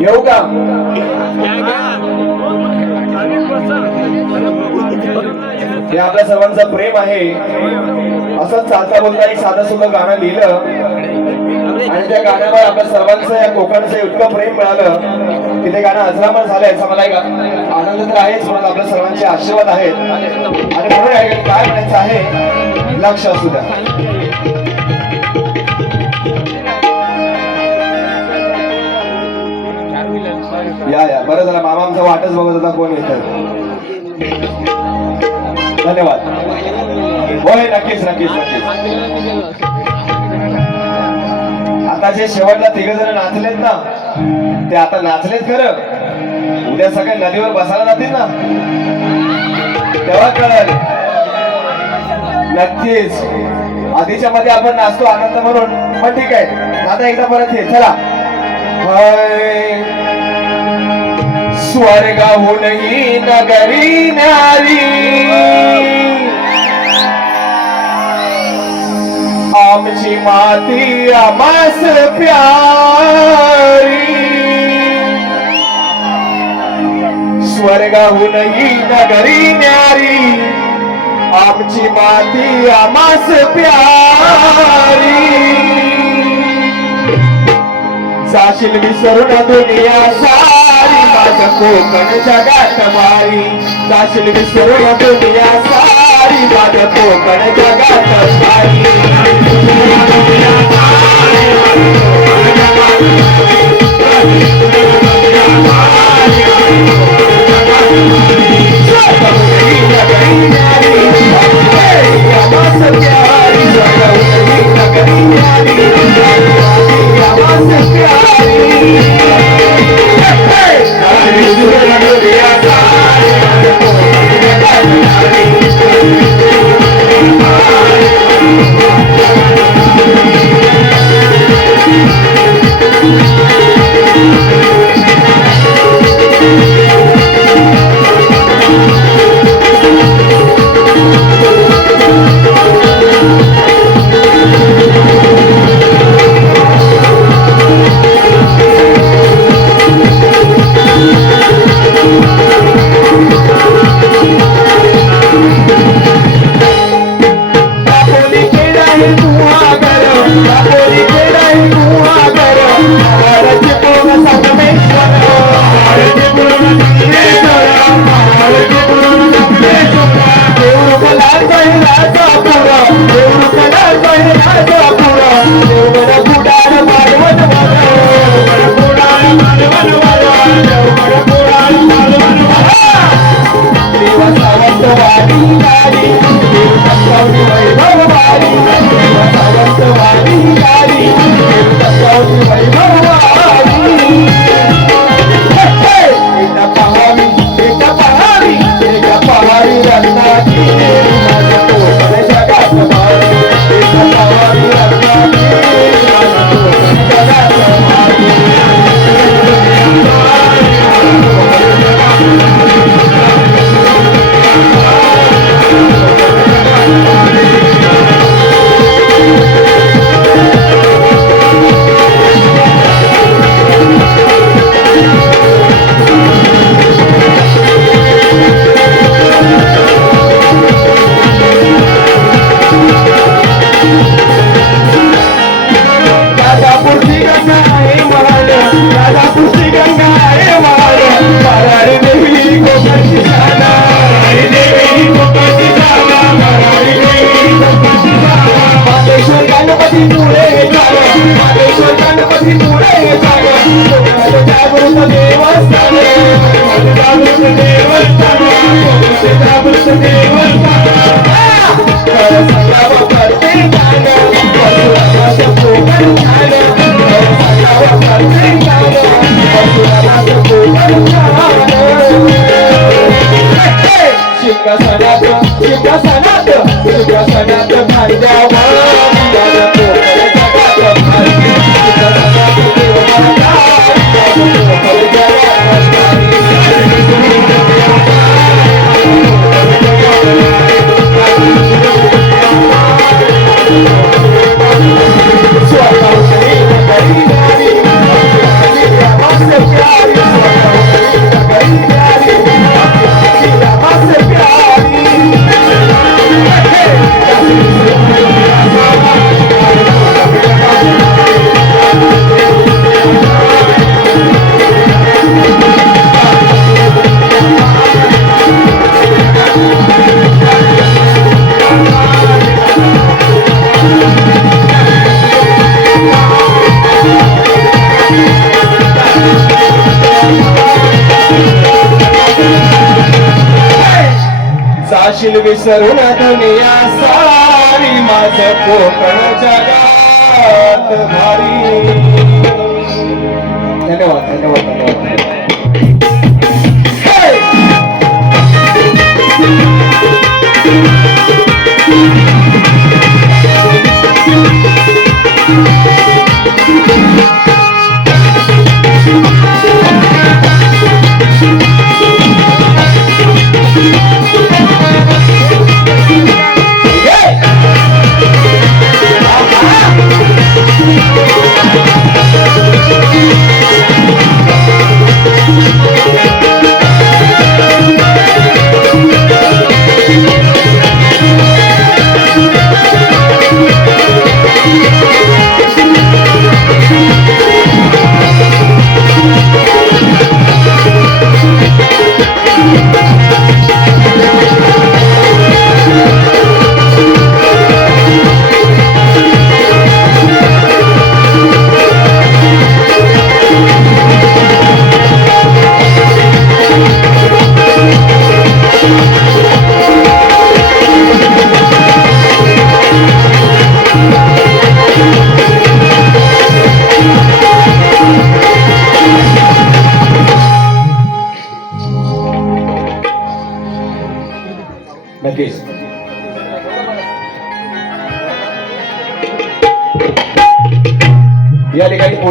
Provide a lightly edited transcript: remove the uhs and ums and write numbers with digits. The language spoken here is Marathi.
येऊ का? हे आपल्या सर्वांचं प्रेम आहे. असंच चालता बोलता एक साधं सुद्धा गाणं लिहिलं आणि त्या गाण्यावर आपल्या सर्वांचं या कोकणचं इतकं प्रेम मिळालं की ते गाणं अजरामर झालं. याचा मला एक आनंद तर आहेच, म्हणून आपल्या सर्वांचे आशीर्वाद आहेत. आणि म्हणून काय म्हणायचं आहे, लक्ष असू द्या. या बरं झालं, मामा आमचा वाटच बघत होता कोण येतं. धन्यवाद. होय, नक्कीच नक्कीच नक्कीच. आता जे शेवटला 3 जण नाचलेत ना, ते आता नाचलेत खरं. उद्या सगळे नदीवर बसायला जातील ना, तेव्हा कळेल. नक्कीच आधीच्या मध्ये आपण नाचतो आनंद म्हणून, पण ठीक आहे. आता एकदा परत ये, चला. स्वर्गाहूनही नगरी न्यारी, आमची माती आमास प्यारी. स्वर्गाहूनही नगरी न्यारी, आमची माती आमास प्यारी. जाशील विसरून दुनिया सारी, माझं कोकण जगात भारी. जाशील विसरून दुनिया सारी, माझं कोकण जगात भारी. Oh, जाशील विसरून दुनिया सारी माझं कोकण जगात भारी. धन्यवाद धन्यवाद धन्यवाद. नक्कीच या ठिकाणी